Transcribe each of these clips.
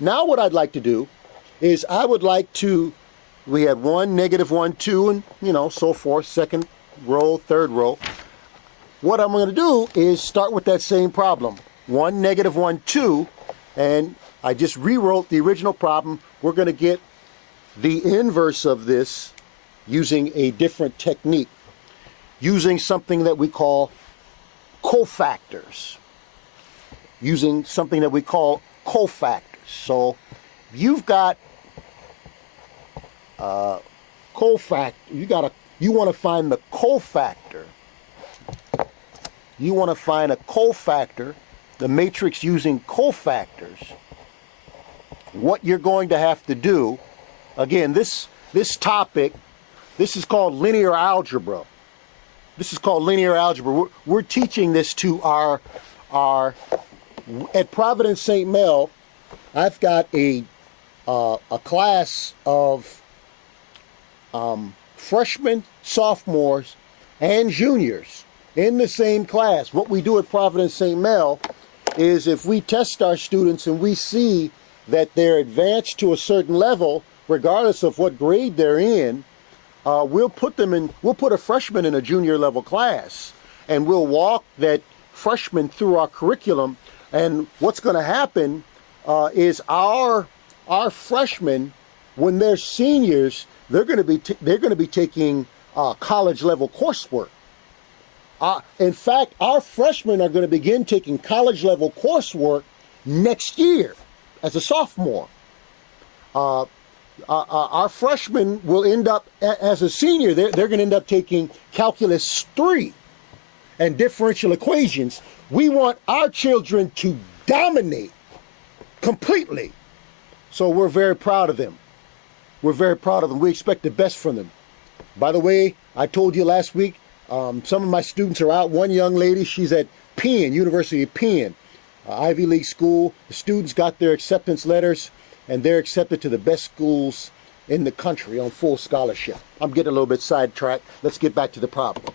Now what I'd like to do is I would like to, we had 1, -1, 2, and so forth, second row, third row. What I'm going to do is start with that same problem. 1, -1, 2, and I just rewrote the original problem. We're going to get the inverse of this using a different technique, using something that we call cofactors. Using something that we call cofactors. So you've got cofactor. You want to find the cofactor. You want to find a cofactor, the matrix using cofactors. What you're going to have to do, again, this topic, this is called linear algebra. This is called linear algebra. We're teaching this to our at Providence St. Mel. I've got a class of freshmen, sophomores, and juniors in the same class. What we do at Providence St. Mel is if we test our students and we see that they're advanced to a certain level, regardless of what grade they're in, we'll put a freshman in a junior level class, and we'll walk that freshman through our curriculum. And what's going to happen is our freshmen, when they're seniors, they're going to be taking college level coursework. In fact, our freshmen are going to begin taking college level coursework next year as a sophomore. Our freshmen will end up, as a senior, they're going to end up taking Calculus 3 and differential equations. We want our children to dominate completely. So we're very proud of them. We're very proud of them. We expect the best from them. By the way, I told you last week, some of my students are out. One young lady, she's at Penn, University of Penn, Ivy League school. The students got their acceptance letters, and they're accepted to the best schools in the country on full scholarship. I'm getting a little bit sidetracked. Let's get back to the problem.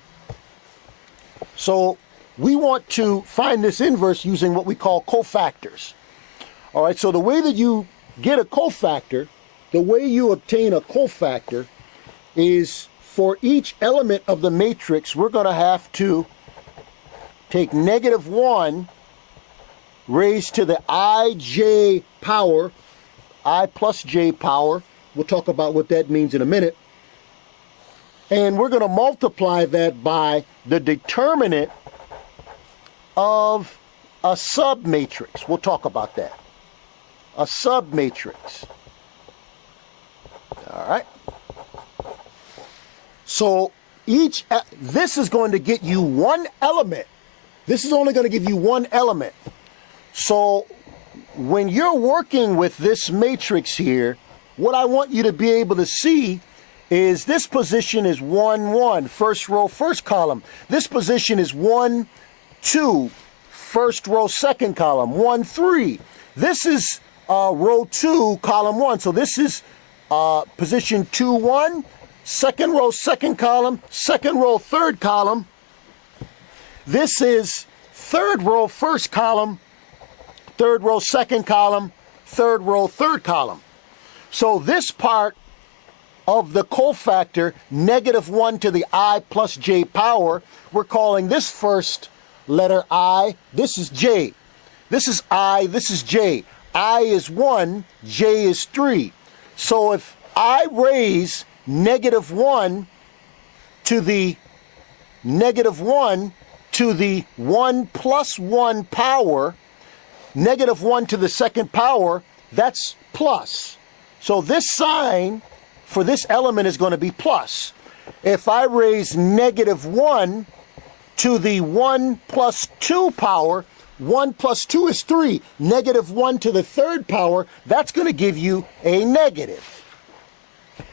So we want to find this inverse using what we call cofactors. All right, so the way that you get a cofactor, the way you obtain a cofactor is for each element of the matrix, we're going to have to take -1 raised to the ij power, I plus j power. We'll talk about what that means in a minute. And we're going to multiply that by the determinant of a submatrix. We'll talk about that. A submatrix. All right. So this is going to get you one element. This is only going to give you one element. So when you're working with this matrix here, what I want you to be able to see is this position is 1, 1, first row, first column. This position is 1, 2, first row, second column, 1, 3. This is row 2, column 1. So this is position 2, 1, second row, second column, second row, third column. This is third row, first column, third row, second column, third row, third column. So this part of the cofactor, -1 to the I plus j power, we're calling this first letter I. This is j. This is I, this is j. I is 1, j is 3. So if I raise -1 to the -1 to the 1 plus 1 power, -1 to the second power, that's plus. So this sign for this element is going to be plus. If I raise -1 to the 1 plus 2 power, 1 plus 2 is 3. -1 to the third power, that's going to give you a negative.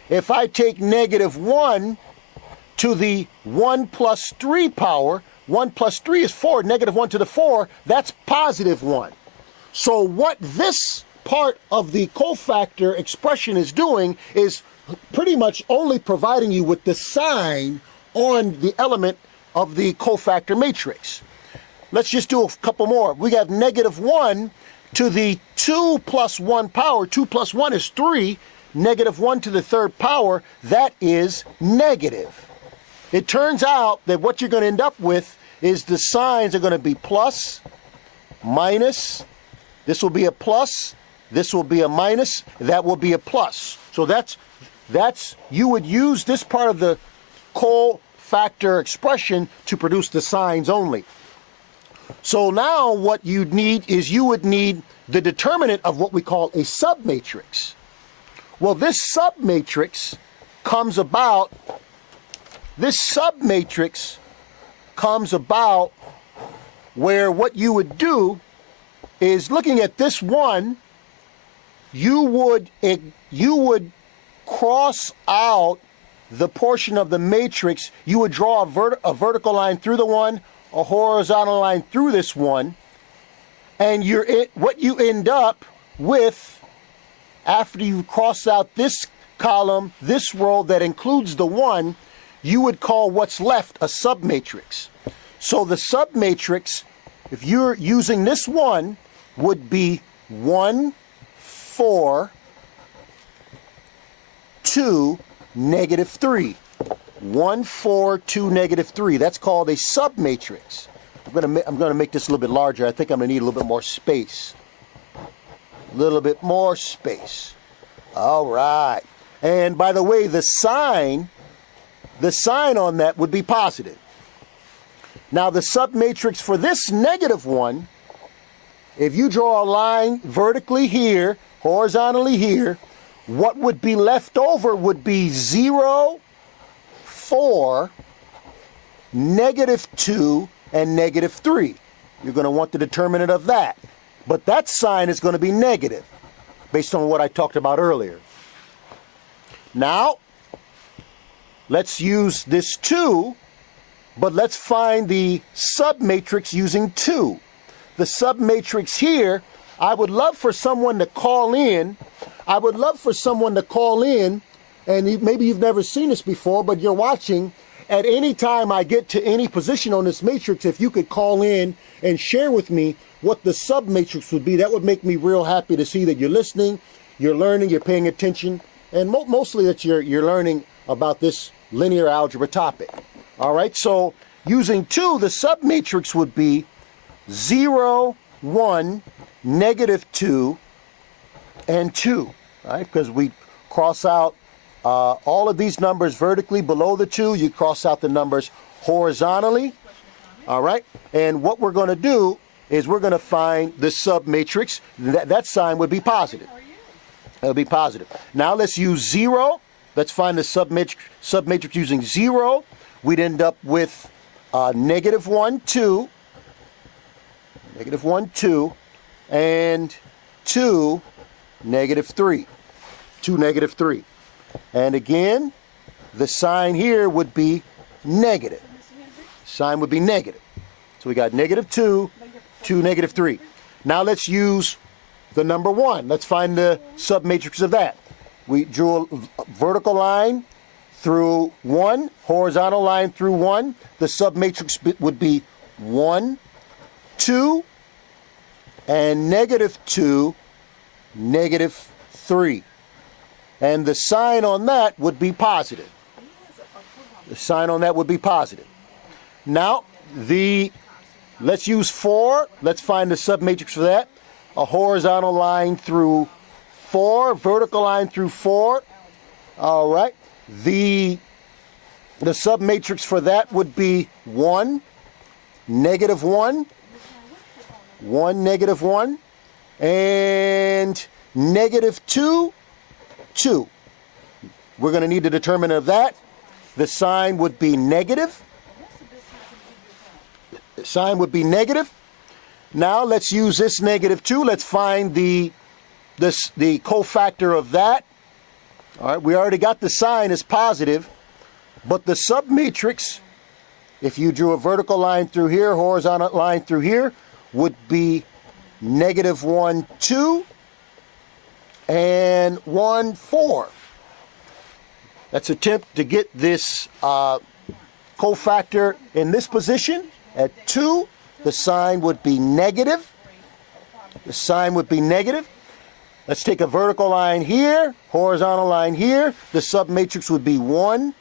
If I take -1 to the 1 plus 3 power, 1 plus 3 is 4, -1 to the 4, that's +1. So what this part of the cofactor expression is doing is pretty much only providing you with the sign on the element of the cofactor matrix. Let's just do a couple more. We have -1 to the 2 plus 1 power. 2 plus 1 is 3. Negative 1 to the third power, that is negative. It turns out that what you're going to end up with is the signs are going to be plus, minus. This will be a plus. This will be a minus. That will be a plus. So that's you would use this part of the cofactor expression to produce the signs only. So now what you'd need is you would need the determinant of what we call a submatrix. Well, this submatrix comes about where what you would do is, looking at this one, you would cross out the portion of the matrix. You would draw a vertical line through the one, a horizontal line through this one, and what you end up with after you cross out this column, this row that includes the one, you would call what's left a submatrix. So the submatrix, if you're using this one, would be 1, 4, 2, negative 3. 1, 4, 2, negative 3. That's called a submatrix. I'm gonna make this a little bit larger. I think I'm gonna need a little bit more space. A little bit more space. All right. And by the way, the sign on that would be positive. Now the submatrix for this negative one, if you draw a line vertically here, horizontally here, what would be left over would be 0, 4, negative 2, and negative 3. You're going to want the determinant of that. But that sign is going to be negative, based on what I talked about earlier. Now, let's use this 2, but let's find the submatrix using 2. The submatrix here, I would love for someone to call in. And maybe you've never seen this before, but you're watching. At any time I get to any position on this matrix, if you could call in and share with me what the submatrix would be, that would make me real happy to see that you're listening, you're learning, you're paying attention, and mostly that you're learning about this linear algebra topic. All right, so using 2, the submatrix would be 0, 1, negative 2, and 2, right? Because we cross out all of these numbers vertically below the 2. You cross out the numbers horizontally, all right? And what we're going to do is we're going to find the submatrix. That sign would be positive. It'll be positive. Now let's use 0. Let's find the submatrix using 0. We'd end up with negative 1, 2, negative 1, 2, and 2, negative 3. 2, negative 3. And again, the sign here would be negative. Sign would be negative. So we got negative 2, 2, negative 3. Now let's use the number 1. Let's find the submatrix of that. We drew a vertical line through 1, horizontal line through 1. The submatrix would be 1, 2, and negative 2, negative 3. And the sign on that would be positive. The sign on that would be positive. Now, let's use 4. Let's find the submatrix for that. A horizontal line through 4, vertical line through 4. All right. The submatrix for that would be 1, negative 1, 1, negative 1, and negative 2, 2. We're going to need the determinant of that. The sign would be negative. The sign would be negative. Now let's use this negative 2. Let's find the cofactor of that. All right, we already got the sign as positive, but the submatrix, if you drew a vertical line through here, horizontal line through here, would be negative 1, 2, and 1, 4. Let's attempt to get this cofactor in this position at 2. The sign would be negative. the sign would be negative. Let's take a vertical line here, horizontal line here. The submatrix would be 1,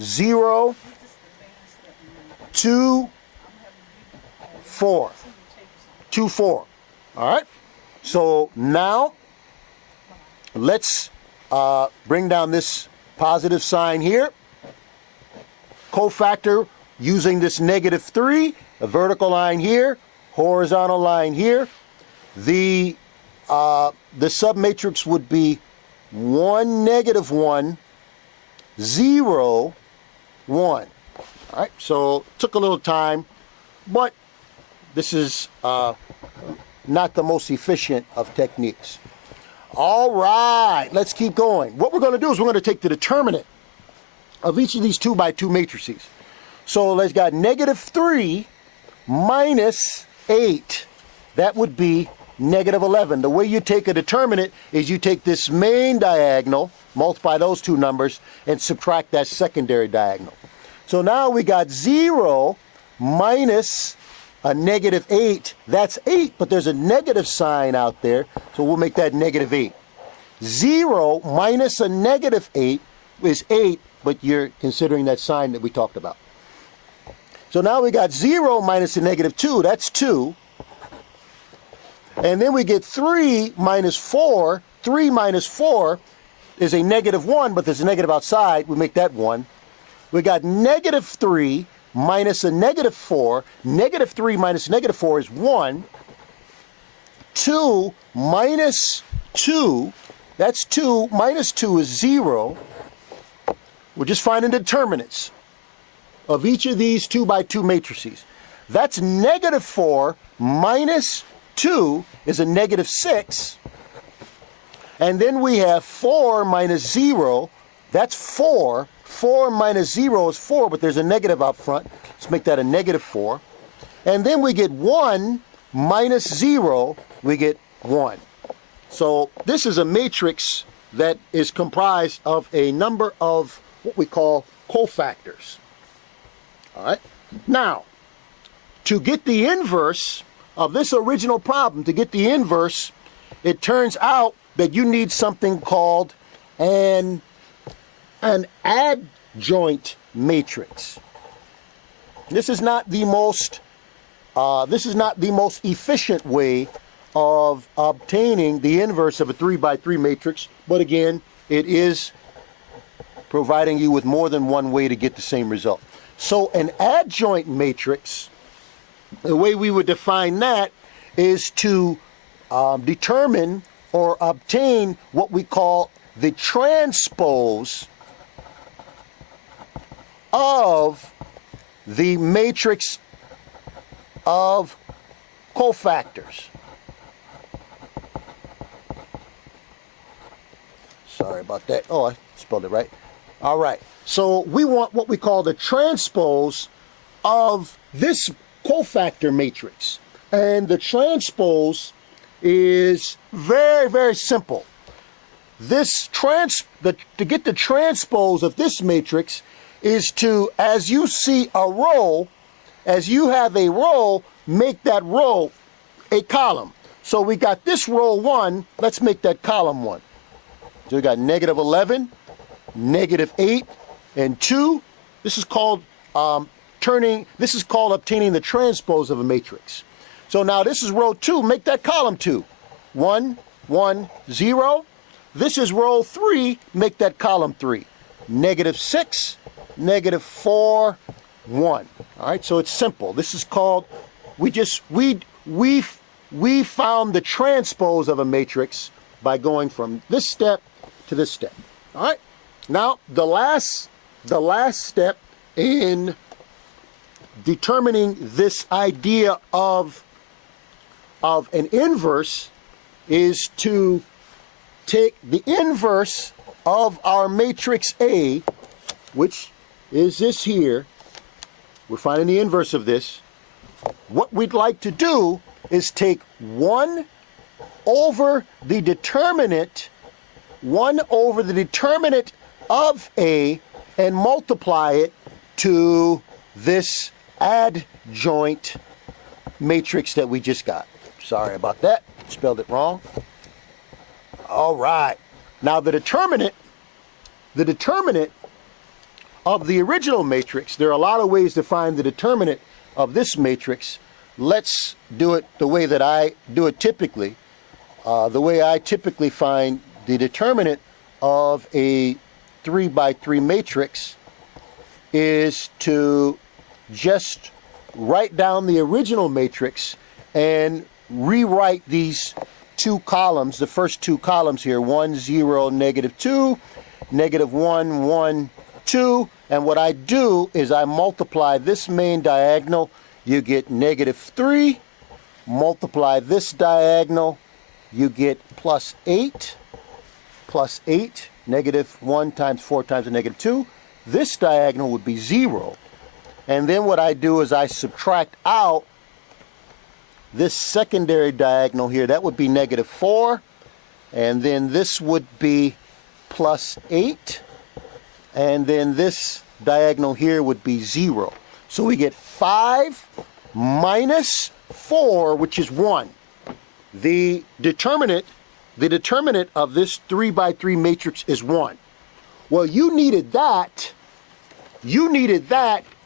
0, 2, 4. 2, 4. All right? So now, let's bring down this positive sign here. Cofactor using this -3, a vertical line here, horizontal line here. The submatrix would be 1, -1, 0, 1. All right, so took a little time, but this is not the most efficient of techniques. All right, let's keep going. What we're going to do is we're going to take the determinant of each of these 2 by 2 matrices. So let's got -3 minus 8. That would be -11. The way you take a determinant is you take this main diagonal, multiply those two numbers, and subtract that secondary diagonal. So now we got 0 minus a -8. That's 8, but there's a negative sign out there, so we'll make that -8. 0 minus a -8 is 8, but you're considering that sign that we talked about. So now we got 0 minus a -2, that's 2. And then we get 3 minus 4. 3 minus 4 is a -1, but there's a negative outside. We make that 1. We got -3 minus a -4. -3 minus -4 is 1. 2 minus 2, that's 2. Minus 2 is 0. We're just finding determinants of each of these 2 by 2 matrices. That's -4 minus 2 is a -6. And then we have 4 minus 0. That's 4. 4 minus 0 is 4, but there's a negative out front. Let's make that a -4. And then we get 1 minus 0. We get 1. So this is a matrix that is comprised of a number of what we call cofactors. All right. Now, to get the inverse of this original problem, to get the inverse, it turns out that you need something called an adjunct matrix. This is not the most efficient way of obtaining the inverse of a 3 by 3 matrix, but again, it is providing you with more than one way to get the same result. So an adjunct matrix, the way we would define that is to determine or obtain what we call the transpose of the matrix of cofactors. Sorry about that. Oh, I spelled it right. All right. So we want what we call the transpose of this cofactor matrix. And the transpose is very, very simple. To get the transpose of this matrix is to, as you see a row, as you have a row, make that row a column. So we got this row 1, let's make that column 1. So we got -11, -8, and 2. This is called obtaining the transpose of a matrix. So now this is row 2, make that column 2. 1, 1, 0. This is row 3, make that column 3. -6, -4, 1. All right, so it's simple. This is called, we found the transpose of a matrix by going from this step to this step. All right, now the last step in determining this idea of an inverse is to take the inverse of our matrix A, which is this here. We're finding the inverse of this. What we'd like to do is take 1 over the determinant of A and multiply it to this adjoint matrix that we just got. Sorry about that. Spelled it wrong. All right. Now the determinant of the original matrix, there are a lot of ways to find the determinant of this matrix. Let's do it the way that I do it typically. The way I typically find the determinant of a 3 by 3 matrix is to just write down the original matrix and rewrite these two columns, the first two columns here, 1, 0, -2, -1, 1, 2. And what I do is I multiply this main diagonal, you get -3. Multiply this diagonal, you get +8. +8, -1 times 4 times a -2. This diagonal would be 0. And then what I do is I subtract out this secondary diagonal here. That would be -4. And then this would be +8. And then this diagonal here would be 0. So we get 5 minus 4, which is 1. The determinant of this 3 by 3 matrix is 1. Well, you needed that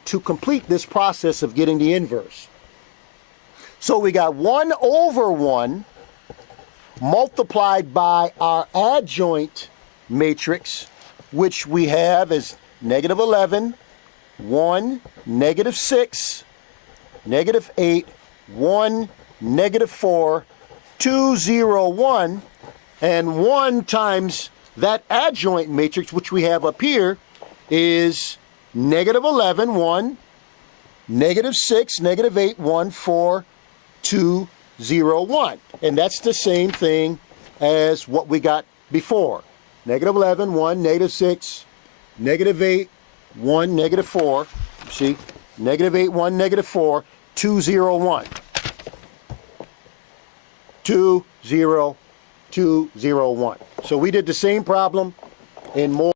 to complete this process of getting the inverse. So we got 1 over 1 multiplied by our adjoint matrix, which we have as -11, 1, -6, -8, 1, -4, 2, 0, 1, and 1 times that adjoint matrix, which we have up here, is -11, 1, -6, -8, 1, 4, 2, 0, 1. And that's the same thing as what we got before. -11, 1, -6, -8, 1, -4. See? -8, 1, -4, 2, 0, 1. 2, 0, 2, 0, 1. So we did the same problem in more.